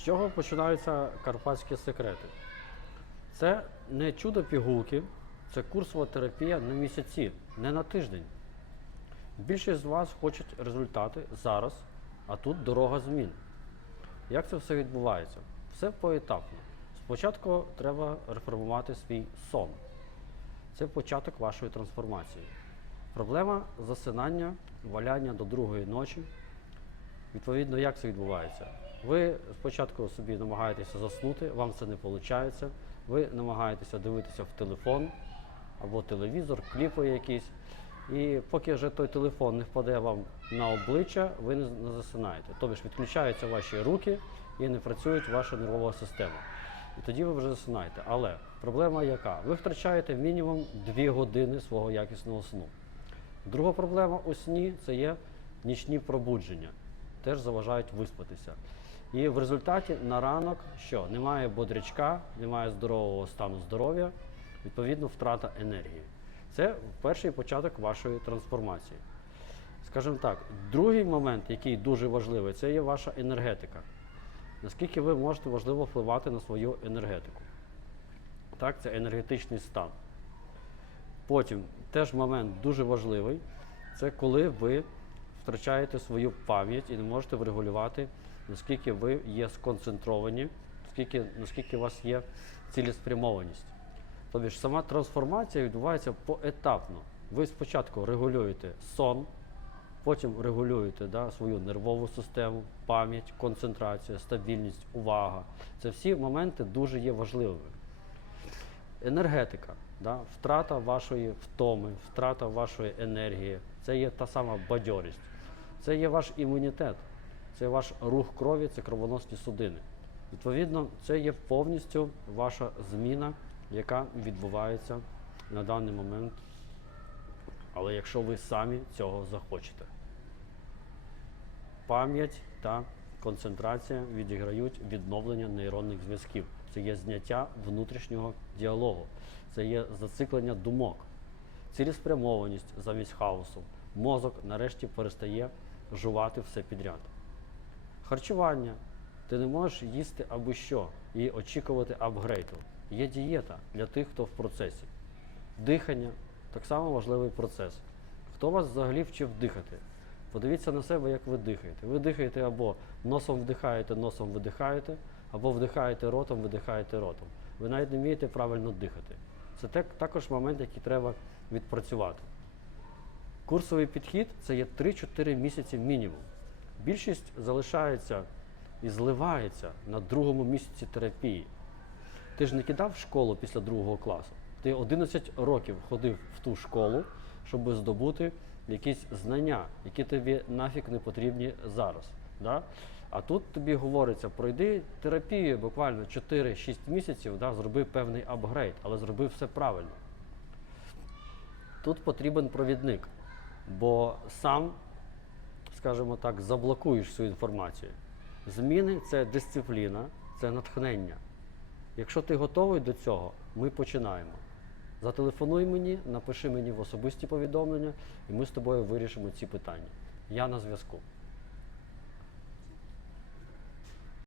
З чого починаються карпатські секрети? Це не чудо пігулки, це курсова терапія на місяці, не на тиждень. Більшість з вас хочуть результати зараз, а тут дорога змін. Як це все відбувається? Все поетапно. Спочатку треба реформувати свій сон. Це початок вашої трансформації. Проблема засинання, валяння до другої ночі. Відповідно, як це відбувається? Ви спочатку собі намагаєтеся заснути, вам це не виходить. Ви намагаєтеся дивитися в телефон або телевізор, кліпи якісь. І поки вже той телефон не впаде вам на обличчя, ви не засинаєте. Тобто ж відключаються ваші руки і не працює ваша нервова система. І тоді ви вже засинаєте. Але проблема яка? Ви втрачаєте мінімум 2 години свого якісного сну. Друга проблема у сні це є нічні пробудження. Теж заважають виспатися. І в результаті на ранок що? Немає бодрячка, немає здорового стану здоров'я, відповідно, втрата енергії. Це перший початок вашої трансформації. Скажімо так, другий момент, який дуже важливий, це є ваша енергетика. Наскільки ви можете важливо впливати на свою енергетику. Так, це енергетичний стан. Потім теж момент дуже важливий, це коли ви втрачаєте свою пам'ять і не можете врегулювати, наскільки ви є сконцентровані, наскільки, наскільки у вас є цілеспрямованість. Тобто ж сама трансформація відбувається поетапно. Ви спочатку регулюєте сон, потім регулюєте да, свою нервову систему, пам'ять, концентрація, стабільність, увага. Це всі моменти дуже є важливими. Енергетика, да? втрата вашої втоми, втрата вашої енергії, це є та сама бадьорість, це є ваш імунітет, це ваш рух крові, це кровоносні судини. Відповідно, це є повністю ваша зміна, яка відбувається на даний момент. Але якщо ви самі цього захочете. Пам'ять та концентрація відіграють відновлення нейронних зв'язків. Це є зняття внутрішнього діалогу, це є зациклення думок, цілеспрямованість замість хаосу. Мозок нарешті перестає жувати все підряд. Харчування. Ти не можеш їсти або що і очікувати апгрейду. Є дієта для тих, хто в процесі. Дихання так само важливий процес. Хто вас взагалі вчив дихати? Подивіться на себе, як ви дихаєте. Ви дихаєте або носом вдихаєте, носом видихаєте, або вдихаєте ротом, видихаєте ротом. Ви навіть не вмієте правильно дихати. Це так- також момент, який треба відпрацювати. Курсовий підхід це є 3-4 місяці мінімум. Більшість залишається і зливається на другому місяці терапії. Ти ж не кидав школу після другого класу. Ти 11 років ходив в ту школу, щоб здобути якісь знання, які тобі нафіг не потрібні зараз. Да? А тут тобі говориться, пройди терапію буквально 4-6 місяців, да, зроби певний апгрейд, але зроби все правильно. Тут потрібен провідник, бо сам, скажімо так, заблокуєш всю інформацію. Зміни це дисципліна, це натхнення. Якщо ти готовий до цього, ми починаємо. Зателефонуй мені, напиши мені в особисті повідомлення, і ми з тобою вирішимо ці питання. Я на зв'язку.